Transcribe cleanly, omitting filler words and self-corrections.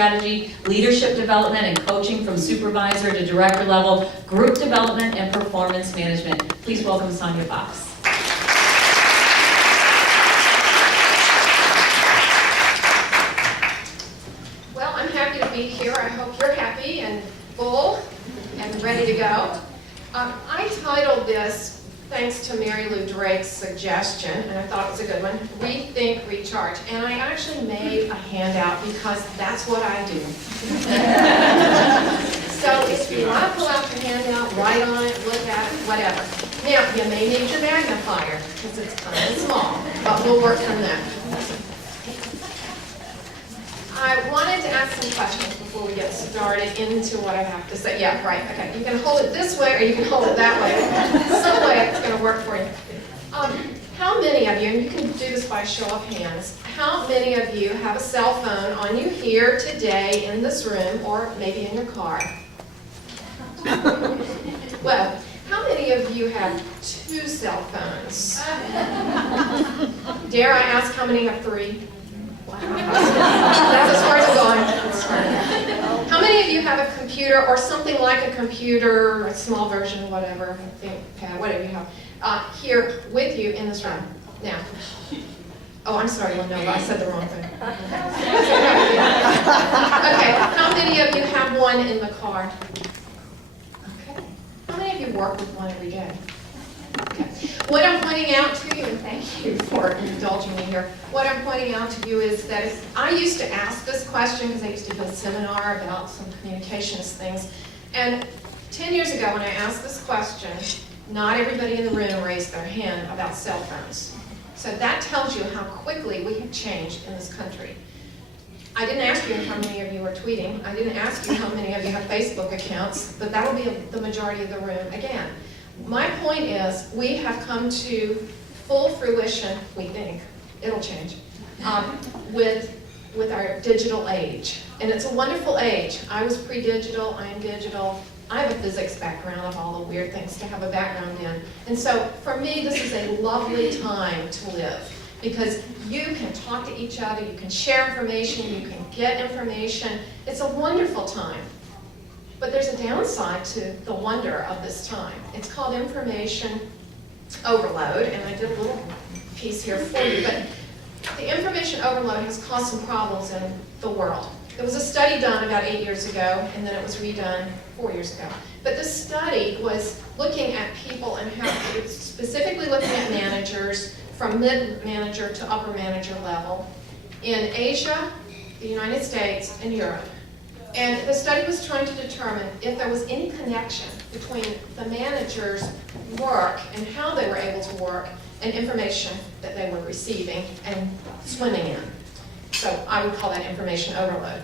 strategy, leadership development and coaching from supervisor to director level, group development and performance management. Please welcome Sonya Fox. Well, I'm happy to be here. I hope you're happy and full and ready to go. I titled this, thanks to Mary Lou Drake's suggestion, and I thought it was a good one, Rethink, Recharge. And I actually made a handout because that's what I do. So if you want to pull out your handout, write on it, look at it, whatever. Now, you may need your magnifier because it's kind of small, but we'll work from that. I wanted to ask some questions before we get started into what I have to say. Yeah, right, okay. You can hold it this way or you can hold it that way. Some way it's going to work for you. How many of you, and you can do this by show of hands, how many of you have a cell phone on you here today in this room or maybe in your car? Well, how many of you have 2 cell phones? Dare I ask how many have 3? That's as far as I'm going. How many of you have a computer or something like a computer, a small version, whatever, ThinkPad, whatever you have, here with you in this room? Now. Oh, I'm sorry, Lenova, I said the wrong thing. Okay, how many of you have one in the car? Okay. How many of you work with one every day? Okay. What I'm pointing out to you, and thank you for indulging me here, what I'm pointing out to you is that I used to ask this question because I used to do a seminar about some communications things, and 10 years ago when I asked this question, not everybody in the room raised their hand about cell phones. So that tells you how quickly we have changed in this country. I didn't ask you how many of you are tweeting. I didn't ask you how many of you have Facebook accounts, but that will be the majority of the room again. My point is, we have come to full fruition, we think, it'll change, with our digital age. And it's a wonderful age. I was pre-digital, I am digital. I have a physics background of all the weird things to have a background in. And so, for me, this is a lovely time to live. Because you can talk to each other, you can share information, you can get information. It's a wonderful time. But there's a downside to the wonder of this time. It's called information overload, and I did a little piece here for you, but the information overload has caused some problems in the world. There was a study done about 8 years ago, and then it was redone 4 years ago. But this study was looking at people and how, it's specifically looking at managers from mid-manager to upper manager level in Asia, the United States, and Europe. And the study was trying to determine if there was any connection between the manager's work and how they were able to work and information that they were receiving and swimming in. So I would call that information overload.